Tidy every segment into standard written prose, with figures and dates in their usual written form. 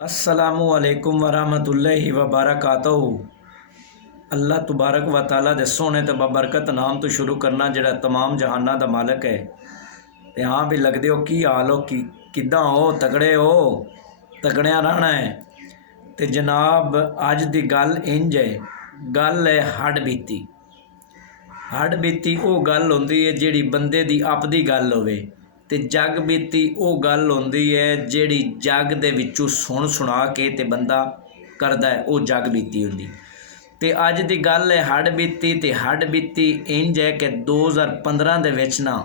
अस्सलामुअलैकुम वरहमतुल्लाहि वबरकातुहू। अल्लाह तबारक व तआला दे सोहने ते बबरकत नाम तो शुरू करना जिहड़ा तमाम जहाना दा मालक है। ते हाँ भी लगदे हो की हाल हो किद्दां हो तगड़े हो तगड़ियां रहना है। ते जनाब अज दी गल इंज है, गल है हड्ड बीती। हड्ड बीती वो गल होंदी है जिहड़ी बंदे दी आपदी गल होवे ते जग बीती वो गल होंदी है जिहड़ी जग दे विचों सुन सुना के ते बंदा करदा है, वो जग बीती होंदी। ते अज दी गल है हड्ड बीती। ते हड्ड बीती इंज है कि 2015 दे विच ना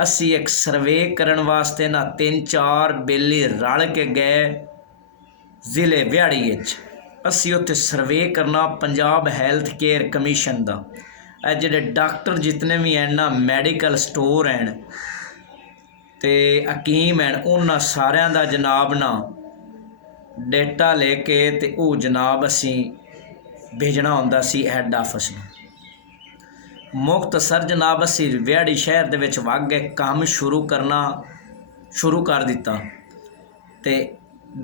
असी एक सर्वे करन वास्ते ना 3-4 बेली रल के गए जिले व्याड़ी विच। असी उत्थे सर्वे करना पंजाब हैल्थ केयर कमीशन दा। जिहड़े डॉक्टर जितने भी हैं ना, मैडिकल स्टोर हैं ते हकीम हैं, उन्हां सारियां दा जनाब ना डेटा लेके ते वो जनाब असी भेजना होंदा सी हैड आफिस में। मुख्तसर जनाब असी व्याड़ी शहर दे विच वग गए, काम शुरू करना शुरू कर दिता। ते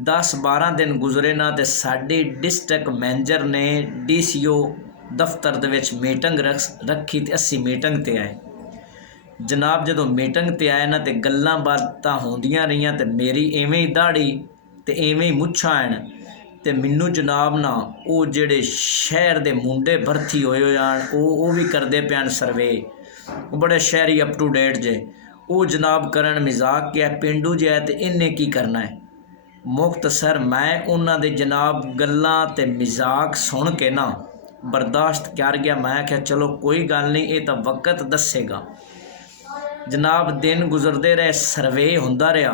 10-12 दिन गुजरे ना ते साडी डिस्ट्रिक्ट मैनेजर ने DCO दफ्तर दे विच मीटिंग रखी ते असी मीटिंग ते आए। जनाब जदों मीटिंग ते आए ना ते गल्लां बातां होंदियां रहियां ते मेरी इवें ही दाढ़ी ते इवें ही मुच्छां हैं ते मैनू जनाब ना वो जिहड़े शहर दे मुंडे भर्थी होए आन वो भी करदे पे सर्वे, बड़े शहरी अप टू डेट जे वो जनाब करन मजाक क्या पेंडू जे है ते इन्हें की करना है। मुख्तसर मैं उन्हां दे जनाब गल्लां ते मजाक सुन के ना बर्दाश्त कर गया। मैं क्या चलो कोई गल नहीं, ये तो वक्त दसेगा। जनाब दिन गुजरते रहे, सर्वे होंदा रहा।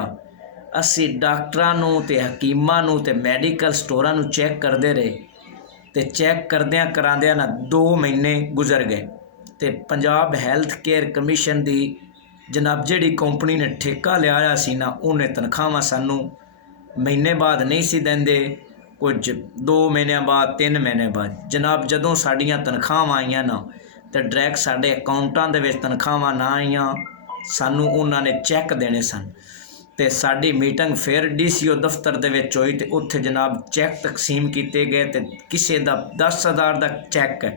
असी डॉक्टरां नूं ते हकीमां नूं ते मैडिकल स्टोरां नूं चैक करते रहे ते चैक करदियां करांदियां ना 2 महीने गुजर गए। ते पंजाब हैल्थ केयर कमीशन दी जनाब जिहड़ी कंपनी ने ठेका लिया सी ना, उन्हें तनख्वाहां सानूं महीने बाद नहीं सी देंदे, कुछ 2 महीनों बाद 3 महीने बाद। जनाब जदों साड़ियाँ तनख्वाहां आईयां ना तो डायरैक्ट साडे अकाउंटां दे विच तनख्वाहां ना आईयां, सानूं उन्हां ने चैक देने सन। ते साडी मीटिंग फिर DCO दफ्तर दे विच होई ते उत्थे जनाब चैक तकसीम कीते गए। ते किसे दा 10,000 दा चैक है,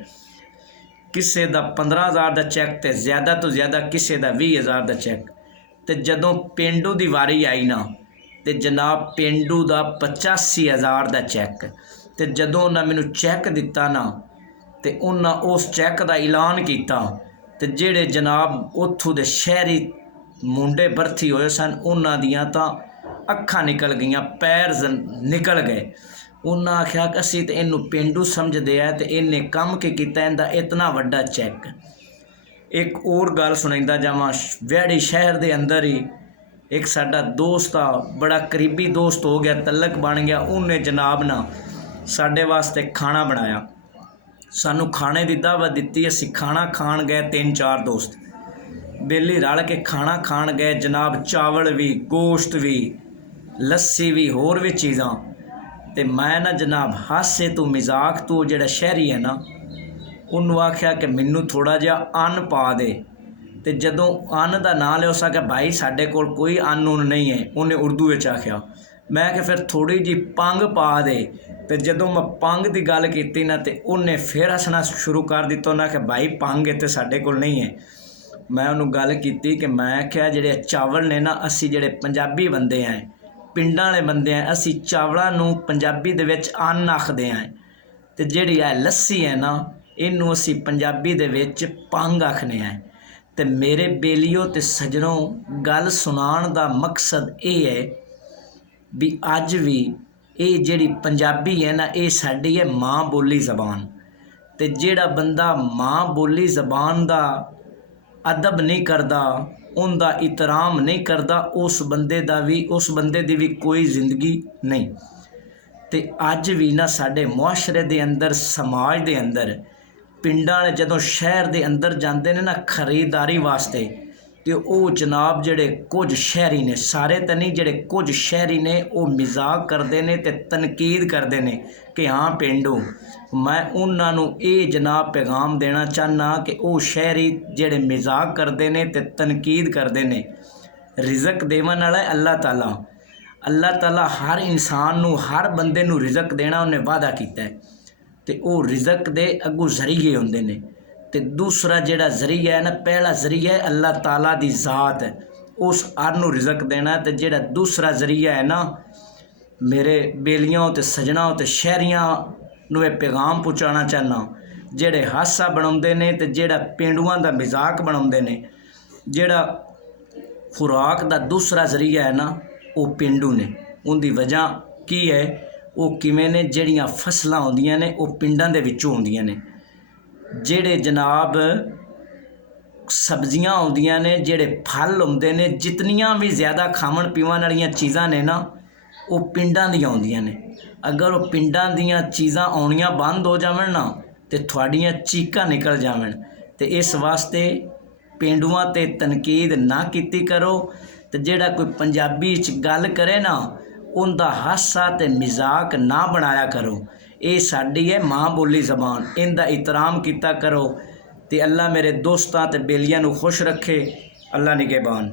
किसे दा 15,000 दा चैक ते ज़्यादा तो ज़्यादा किसे दा 20,000 दा चैक। ते जदों पेंडू दी वारी आई ना ते जनाब पेंडू दा 85,000 दा चैक। ते जदों उन्हां मैनू चैक दिता ना ते उन्हां उस चैक दा ऐलान किया ते जिहड़े जनाब उत्थों दे शहरी मुंडे भर्थी होए सन उन्हां दियां तां अखां निकल गईयां, पैर निकल गए। उन्हां आख्या कि असीं ते इनू पेंडू समझदे आ ते इन्हें कम के कीता इंदा इतना वड्डा चैक। एक और गल सुणाइंदा जावां, व्याड़ी शहर दे अंदर ही एक साडा दोस्त आ, बड़ा करीबी दोस्त हो गया, तलक बन गया। उन्हें जनाब ना साडे वास्ते खाना बनाया, सानू खाने की दावत दी। असी खाना खान गए 3-4 दोस्त बेली रल के खाना खान गए। जनाब चावल भी, गोश्त भी, लस्सी भी, होर भी चीज़ां। ते मैं ना जनाब हासे तू मजाक तू जिहड़ा शहरी है ना उन्होंने आख्या कि मैनू थोड़ा जिहा अन्न पा दे। ते जदों अन्न का नाम लिया उस आख्या भाई साडे कोल कोई अन्न उन्न नहीं है, उन्हें उर्दू विच आख्या। मैं कि फिर थोड़ी जी पंग पा दे। ते जदों मैं पंग की गल की ना ते उन्हें फिर हसना शुरू कर दिता। उन्हें आख्या भाई पंग इत्थे साडे कोल नहीं है। मैं उन्होंने गल की कि मैं क्या जिहड़े चावल ने ना, असी जिहड़े पंजाबी बंदे हैं, पिंडां वाले बंदे हैं, असी चावलों नूं पंजाबी दे विच अन्न आखदे हैं। ते जिहड़ी है लस्सी है ना, इनू असी पंजाबी दे विच पंग आखने हैं। ते मेरे बेलियो ते सजनों गल सुनाण दा मकसद ये है भी अज भी ये जिहड़ी पंजाबी है ना, ये साडी है माँ बोली जबान। ते जिहड़ा बंदा माँ बोली जबान दा अदब नहीं करदा, उनका इतराम नहीं करदा, उस बंदे दी भी कोई जिंदगी नहीं। ते अज भी ना साडे मुआशरे दे अंदर, समाज दे अंदर, पिंडां ने जदों शहर दे अंदर जाते हैं ना खरीदारी वास्ते, तो वो जनाब जिहड़े कुछ शहरी ने, सारे तो नहीं, जिहड़े कुछ शहरी ने वो मजाक करते हैं ते तनकीद करते हैं कि हाँ पेंडू। मैं उन्होंने ये जनाब पैगाम देना चाहना कि वो शहरी जिहड़े मजाक करते हैं ते तनकीद करते हैं, रिजक देवन वाला अल्लाह ताला। अल्लाह ताला हर इंसान नू हर बंदे नू रिजक देना उन्हें वादा किया है तो वो रिजक दे अगू जरिए होंदे ने। तो दूसरा जिहड़ा जरिया है ना, पहला जरिया है अल्लाह ताला दी ज़ात है, उस हर नू रिजक देना। तो जिहड़ा दूसरा जरिया है ना, मेरे बेलियों ते सजनों ते शहरियां नू यह पैगाम पहुँचाना चाहना, जिहड़े हासा बनाउंदे ने ते जिहड़ा पेंडुआं दा मजाक बनाउंदे ने, जिहड़ा खुराक दा दूसरा जरिया है ना वो पेंडू ने। उनकी वजह की है, वो किवें ने, जिहड़ियां फसलां होंदियां ने वो पिंडां दे विचों होंदियां ने, जिहड़े जनाब सब्जियां होंदियां ने, जिहड़े फल होंदे ने, जितनियां भी ज़्यादा खावन पीवन वालियां चीज़ां ने ना वो पिंडां दियां होंदियां ने। अगर वो पिंडां दियां चीज़ां आउणियां बंद हो जावन ना तो थोड़ियां चीकां निकल जावन। तो इस वास्ते पेंडुआं ते तनकीद ना कीती करो। तो जिहड़ा कोई पंजाबी च गल करे ना उनका हासा ते मजाक ना बनाया करो। ये साडी है माँ बोली जबान, इनका एहतराम किया करो। तो अल्लाह मेरे दोस्तां ते बेलियां नू खुश रखे। अल्लाह निगहबान।